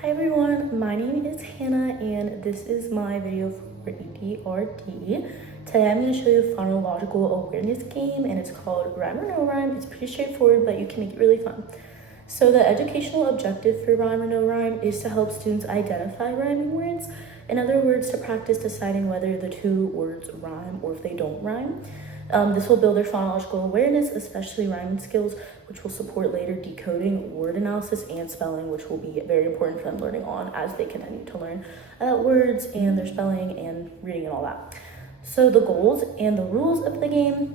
Hi everyone, my name is Hannah and this is my video for EDRD. Today I'm going to show you a phonological awareness game and it's called Rhyme or No Rhyme. It's pretty straightforward, but you can make it really fun. So the educational objective for Rhyme or No Rhyme is to help students identify rhyming words. In other words, to practice deciding whether the two words rhyme or if they don't rhyme. This will build their phonological awareness, especially rhyming skills, which will support later decoding, word analysis, and spelling, which will be very important for them learning on as they continue to learn words and their spelling and reading and all that. So the goals and the rules of the game.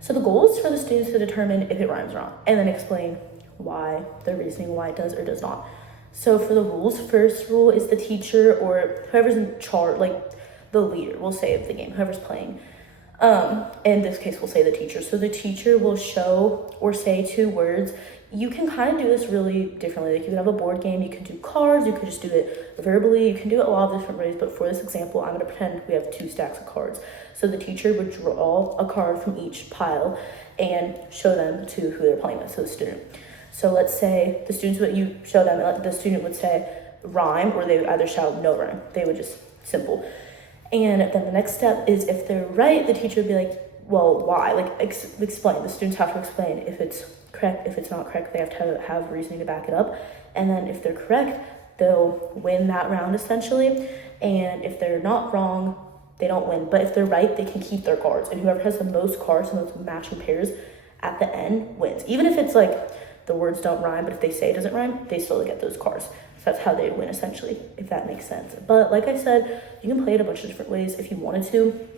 So the goal is for the students to determine if it rhymes or not, and then explain why, the reasoning why it does or does not. So for the rules, first rule is the teacher or whoever's in charge, like the leader, will say of the game, whoever's playing. In this case, we'll say the teacher. So the teacher will show or say two words. You can kind of do this really differently. Like you can have a board game, you can do cards, you could just do it verbally, you can do it a lot of different ways, but for this example, I'm gonna pretend we have 2 stacks of cards. So the teacher would draw a card from each pile and show them to who they're playing with, so the student. So let's say the students, what you show them, the student would say rhyme, or they would either shout no rhyme. They would just simple. And then the next step is if they're right, the teacher would be like, well, why? Like explain. The students have to explain if it's correct. If it's not correct, they have to have reasoning to back it up. And then if they're correct, they'll win that round essentially. And if they're not wrong, they don't win. But if they're right, they can keep their cards. And whoever has the most cards and those matching pairs at the end wins. Even if it's like the words don't rhyme, but if they say it doesn't rhyme, they still get those cards. So that's how they'd win essentially, if that makes sense. But like I said, you can play it a bunch of different ways if you wanted to.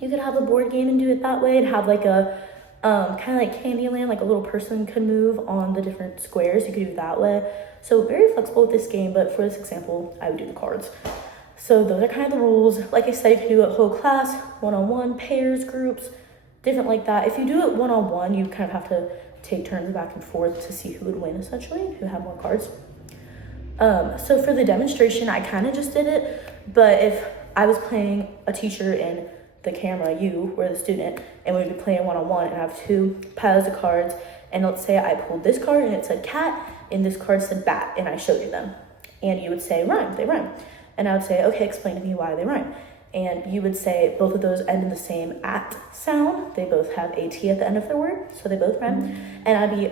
You could have a board game and do it that way and have like a kind of like Candyland, like a little person could move on the different squares. You could do it that way. So very flexible with this game, but for this example, I would do the cards. So those are kind of the rules. Like I said, you can do it whole class, one-on-one, pairs, groups, different like that. If you do it one-on-one, you kind of have to take turns back and forth to see who would win essentially, who had more cards. So for the demonstration, I kind of just did it, but if I was playing a teacher and the camera, you were the student, and we'd be playing one-on-one and I have 2 piles of cards, and let's say I pulled this card and it said cat, and this card said bat, and I showed you them. And you would say rhyme, they rhyme. And I would say, okay, explain to me why they rhyme. And you would say both of those end in the same at sound. They both have AT at the end of their word, so they both rhyme. And I'd be,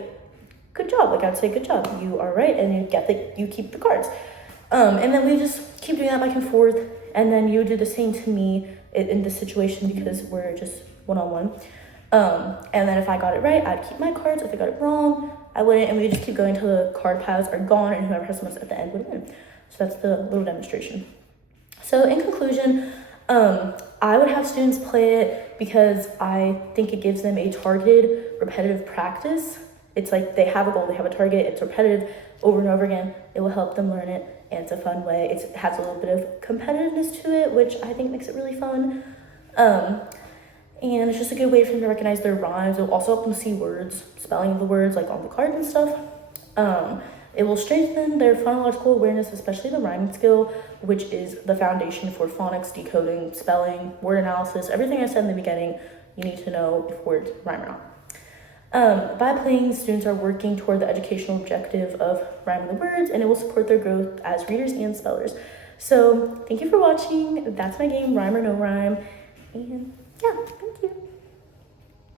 good job. Like I'd say, good job, you are right, and you get that you keep the cards. And then we just keep doing that back and forth, and then you would do the same to me in this situation because we're just one-on-one. And then if I got it right, I'd keep my cards. If I got it wrong, I wouldn't, and we just keep going until the card piles are gone, and whoever has the most at the end would win. So that's the little demonstration. So in conclusion, I would have students play it because I think it gives them a targeted, repetitive practice. It's like they have a goal, they have a target, it's repetitive over and over again. It will help them learn it, and it's a fun way. It has a little bit of competitiveness to it, which I think makes it really fun. And it's just a good way for them to recognize their rhymes. It will also help them see words, spelling of the words, like on the cards and stuff. It will strengthen their phonological awareness, especially the rhyming skill, which is the foundation for phonics, decoding, spelling, word analysis. Everything I said in the beginning, you need to know if words rhyme or not. By playing, students are working toward the educational objective of rhyming the words, and it will support their growth as readers and spellers. So thank you for watching. That's my game, Rhyme or No Rhyme. And yeah, thank you.